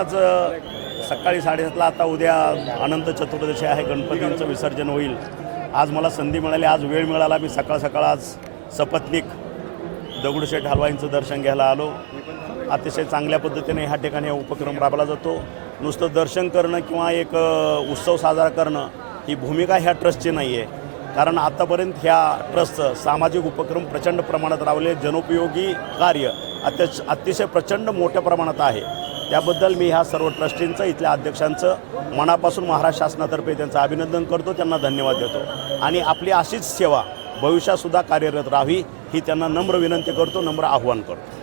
आज सकाळी 7:30ला आता उद्या अनंत चतुर्दशी आहे, गणपतींचं विसर्जन होईल। आज मला संधी मिळाली, आज वेळ मिळाला, मी सकाळ आज सपत्नीक दगडूशेठ हलवाईंचं दर्शन घ्यायला आलो। अतिशय चांगल्या पद्धतीने ह्या ठिकाणी हा उपक्रम राबवला जातो। नुसतं दर्शन करणं किंवा एक उत्सव साजरा करणं ही भूमिका ह्या ट्रस्टची नाही आहे, कारण आतापर्यंत ह्या ट्रस्टचं सामाजिक उपक्रम प्रचंड प्रमाणात राबवले, जनोपयोगी कार्य अतिशय प्रचंड मोठ्या प्रमाणात आहे। त्याबद्दल मी ह्या सर्व ट्रस्टींचं, इथल्या अध्यक्षांचं मनापासून महाराष्ट्र शासनातर्फे त्यांचं अभिनंदन करतो, त्यांना धन्यवाद देतो आणि आपली अशीच सेवा भविष्यातसुद्धा कार्यरत राहावी ही त्यांना नम्र विनंती करतो, नम्र आव्हान करतो।